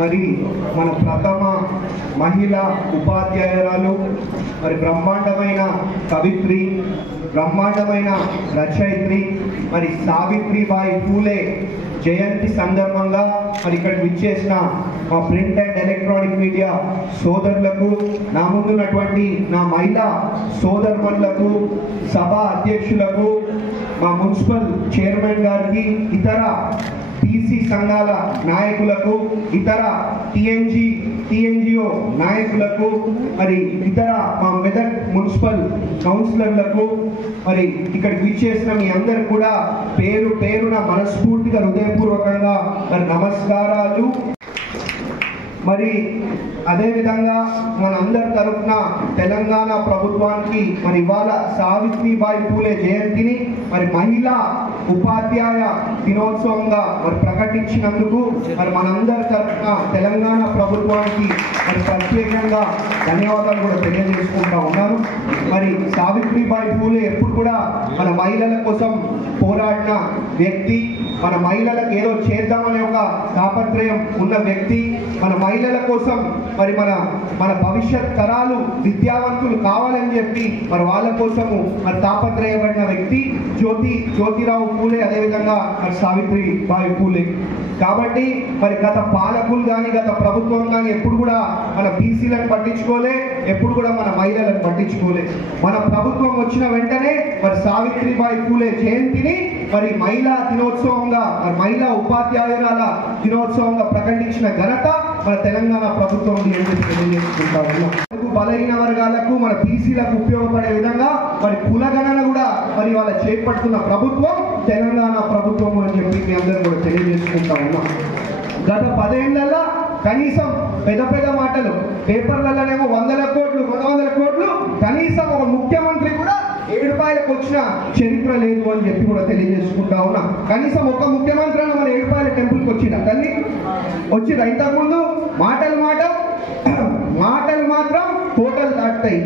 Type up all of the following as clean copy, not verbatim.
మరి మన ప్రథమ మహిళా ఉపాధ్యాయురాలు, మరి బ్రహ్మాండమైన కవిత్రి, బ్రహ్మాండమైన రచయిత్రి, మరి సావిత్రిబాయి పూలే జయంతి సందర్భంగా మరి ఇక్కడ విచ్చేసిన మా ప్రింట్ అండ్ ఎలక్ట్రానిక్ మీడియా సోదరులకు, నా ముందున్నటువంటి నా మహిళా సోదరులకు, సభా అధ్యక్షులకు, మా మున్సిపల్ చైర్మన్ గారికి, ఇతర టీసీ సంఘాల నాయకులకు, ఇతర టీఎన్జిఓ నాయకులకు, మరి ఇతర మా మెదక్ మున్సిపల్ కౌన్సిలర్లకు, మరి ఇక్కడికి విచ్చేసిన మీ అందరు కూడా పేరు పేరున మనస్ఫూర్తిగా హృదయపూర్వకంగా మరి నమస్కారాలు. మరి అదేవిధంగా మన అందరి తరఫున తెలంగాణ ప్రభుత్వానికి మరి ఇవాళ సావిత్రిబాయి పూలే జయంతిని మరి మహిళా ఉపాధ్యాయ దినోత్సవంగా మరి ప్రకటించినందుకు మరి మనందరి తరఫున తెలంగాణ ప్రభుత్వానికి మరి ప్రత్యేకంగా ధన్యవాదాలు కూడా తెలియజేసుకుంటా ఉన్నాను. మరి సావిత్రిబాయి పూలే ఎప్పుడు కూడా మన మహిళల కోసం పోరాడిన వ్యక్తి, మన మహిళలకు ఏదో చేద్దామనే ఒక తాపత్రయం ఉన్న వ్యక్తి, మన మహిళల కోసం మరి మన భవిష్యత్ తరాలు విద్యావంతులు కావాలని చెప్పి మరి వాళ్ళ కోసము మరి తాపత్రయపడిన వ్యక్తి జ్యోతిరావు పూలే, అదేవిధంగా మరి సావిత్రిబాయి పూలే. కాబట్టి మరి గత పాలకులు కానీ గత ప్రభుత్వం కానీ ఎప్పుడు కూడా మన బీసీలను పట్టించుకోలే, ఎప్పుడు కూడా మన మహిళలను పట్టించుకోలే. మన ప్రభుత్వం వచ్చిన వెంటనే మరి సావిత్రిబాయి పూలే జయంతిని మరి మహిళా దినోత్సవంగా, మరి మహిళా ఉపాధ్యాయురాల దినోత్సవంగా ప్రకటించిన ఘనత మన తెలంగాణ ప్రభుత్వం తెలియజేసుకుంటా ఉన్నాం. బలహీన వర్గాలకు, మన బీసీలకు ఉపయోగపడే విధంగా మరి కులగణన కూడా మరి వాళ్ళ చేపడుతున్న ప్రభుత్వం తెలంగాణ ప్రభుత్వం అని చెప్పి మీ అందరూ కూడా తెలియజేసుకుంటా ఉన్నాం. గత 10 ఏళ్లలో కనీసం పెద్ద మాటలు పేపర్లలోనేమో 100 కోట్లు 100 కోట్లు, కనీసం ఒక ముఖ్యమంత్రి కూడా 7 రూపాయలకు వచ్చిన చరిత్ర లేదు అని చెప్పి కూడా తెలియజేసుకుంటా ఉన్నా. కనీసం ఒక ముఖ్యమంత్రి మరి 7 రూపాయల టెంపుల్కి వచ్చిన తల్లి వచ్చిరా? ఇంతకుముందు మాటలు మాత్రం కోటలు దాటుతాయి,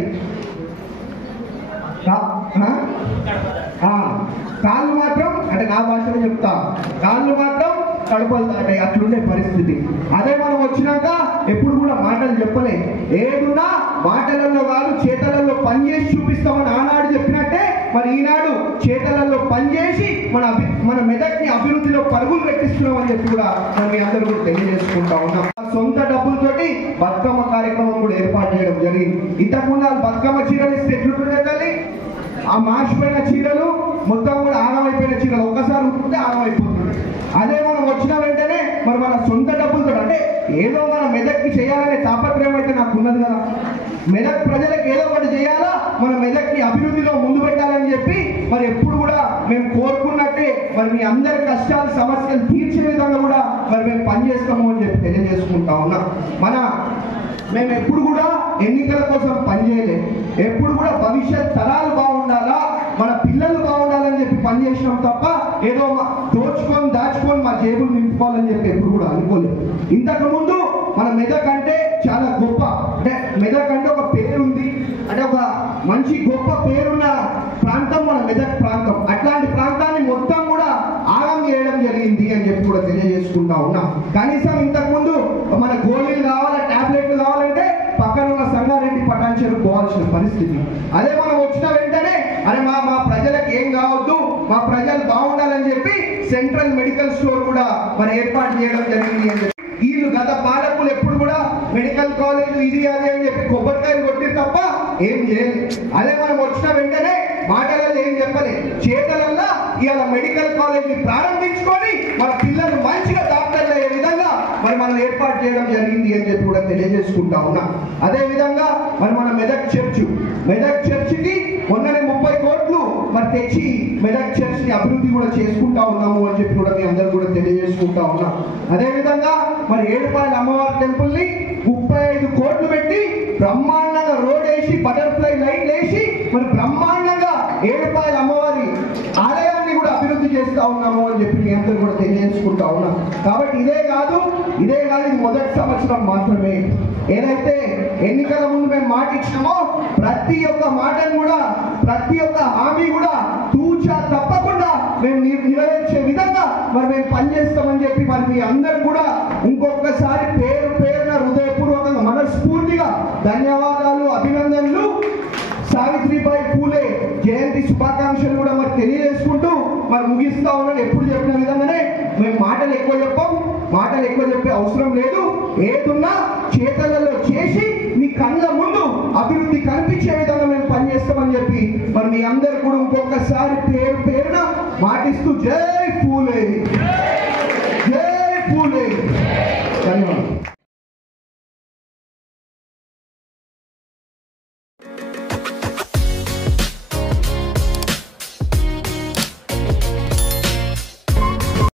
కాళ్ళు మాత్రం, అంటే నా భాషలో చెప్తా, కాళ్ళు మాత్రం కడుపులు దాటాయి, అట్లుండే పరిస్థితి. అదే మనం వచ్చినాక ఎప్పుడు కూడా మాటలు చెప్పలే, ఏదున్నా మాటలలో కాదు చేతలలో పనిచేసి చూపిస్తామని ఆనాడు చెప్పినట్టే మరి ఈనాడు చేతలలో పనిచేసి మన మెదక్ని అభివృద్ధిలో పరుగులు పెట్టిస్తున్నాం అని చెప్పి కూడా మనం మీ అందరూ కూడా తెలియజేసుకుంటా ఉన్నాం. సొంత డబ్బులతోటి బతుకమ్మ కార్యక్రమం కూడా ఏర్పాటు చేయడం జరిగింది. ఇంతకుముందు బతుకమ్మ చీరలు ఇస్తే ఎట్లుంటుండే తల్లి, ఆ మార్చిపోయిన చీరలు మొత్తం కూడా ఆగమైపోయిన చీరలు ఒక్కసారి ఉంటుంటే ఆగమైపోతుంది. అదే మనం వచ్చిన వెంటనే మరి మన సొంత డబ్బులతో, అంటే ఏదో మన మెదక్కి చేయాలనే తాపత్రయం అయితే నాకు ఉన్నది కదా, మెదక్ ప్రజలకు ఏదో ఒకటి చేయాలా, మన మెదక్ని అభివృద్ధిలో ముందు పెట్టాలని చెప్పి మరి ఎప్పుడు కూడా మేము కోరుకున్నట్టే మరి మీ అందరి కష్టాలు సమస్యలు తీర్చే విధంగా కూడా మరి మేము పనిచేస్తాము అని చెప్పి తెలియజేసుకుంటా ఉన్నాం. మేము ఎప్పుడు కూడా ఎన్నికల కోసం పనిచేయలేదు, ఎప్పుడు కూడా భవిష్యత్ తరాలు బాగుండాలా, మన పిల్లలు బాగుండాలని చెప్పి పనిచేసినాం తప్ప ఏదో దాచుకొని మా జేబులు నింపుకోవాలని చెప్పి ఎప్పుడు కూడా అనుకోలేదు. ఇంతకు ముందు మన మెదక్ అంటే చాలా గొప్ప, అంటే మెదక్ అంటే ఒక పేరుంది, అంటే ఒక మంచి గొప్ప పేరున్న ప్రాంతం మన మెదక్ ప్రాంతం. అట్లాంటి ప్రాంతాన్ని మొత్తం కూడా ఆగం చేయడం జరిగింది అని చెప్పి కూడా తెలియజేసుకుంటా ఉన్నాం. కనీసం ఇంతకుముందు మన గోళీలు కావాలా, టాబ్లెట్లు కావాలంటే పక్కన ఉన్న సంగారెడ్డి పటాన్చెరు పోవాల్సిన పరిస్థితి. అదే మనం వచ్చిన వెంటనే అరే మా ప్రజలకు ఏం కావద్దు, మా ప్రజలు బాగుండాలని చెప్పి సెంట్రల్ మెడికల్ స్టోర్ కూడా మరి ఏర్పాటు చేయడం జరిగింది అని చెప్పి. వీళ్ళు గత పాలకులు ఎప్పుడు కూడా మెడికల్ కాలేజ్ ఇది అది అని చెప్పి కొబ్బరికాయలు కొట్టి తప్ప ఏం చేయలేదు. అదే మనం వచ్చిన వెంటనే మాటలలో ఏం చెప్పలే, చేతలల్లో ఇవాళ మెడికల్ కాలేజ్ ని ప్రారంభించుకొని మన పిల్లలు మంచిగా డాక్టర్లు అయ్యే విధంగా మరి మనం ఏర్పాటు చేయడం జరిగింది అని చెప్పి కూడా తెలియజేసుకుంటా ఉన్నాం. అదే విధంగా మరి మన మెదక్ చర్చికి మొన్ననే 30 కోట్లు మరి తెచ్చి మెదక్ చర్చ్ ని అభివృద్ధి కూడా చేసుకుంటా ఉన్నాము అని చెప్పి కూడా మీ అందరూ కూడా తెలియజేసుకుంటా ఉన్నాం. అదే విధంగా మరి ఏడుపాయల అమ్మవారి టెంపుల్ ని 35 కోట్లు పెట్టి బ్రహ్మాండంగా రోడ్ వేసి బటర్ఫ్లై లైట్ వేసి మరి బ్రహ్మాండంగా ఏడుపాయల అమ్మవారి ఆలయాన్ని కూడా అభివృద్ధి చేస్తా ఉన్నాము అని చెప్పి మీ అందరూ కూడా తెలియజేసుకుంటా ఉన్నాం. కాబట్టి ఇదే కాదు ఇది మొదటి సంవత్సరం మాత్రమే. ఏదైతే ఎన్నికల ముందు మేము మాట ఇచ్చినామో ప్రతి ఒక్క మాటను కూడా, ప్రతి ఒక్క హామీ కూడా తూచా తప్పకుండా మేము నెరవేర్చే విధంగా మరి మేము పనిచేస్తామని చెప్పి మరి మీ అందరు కూడా ఇంకొకసారి పేరు పేరున హృదయపూర్వకంగా మనస్ఫూర్తిగా ధన్యవాదాలు, అభినందనలు, సావిత్రిబాయి పూలే జయంతి శుభాకాంక్షలు కూడా మరి తెలియజేసుకుంటూ మరి ముగిస్తా ఉన్నాను. ఎప్పుడు చెప్పిన విధంగానే మేము మాటలు ఎక్కువ చెప్పే అవసరం లేదు. ఏదున్నా చేతలలో చేసి మీ కళ్ళ ముందు అభివృద్ధి కనిపించే విధంగా మేము పనిచేస్తామని చెప్పి మరి మీ అందరు కూడా ఇంకొకసారి పేరు పేరున మాటిస్తూ జై పూలే.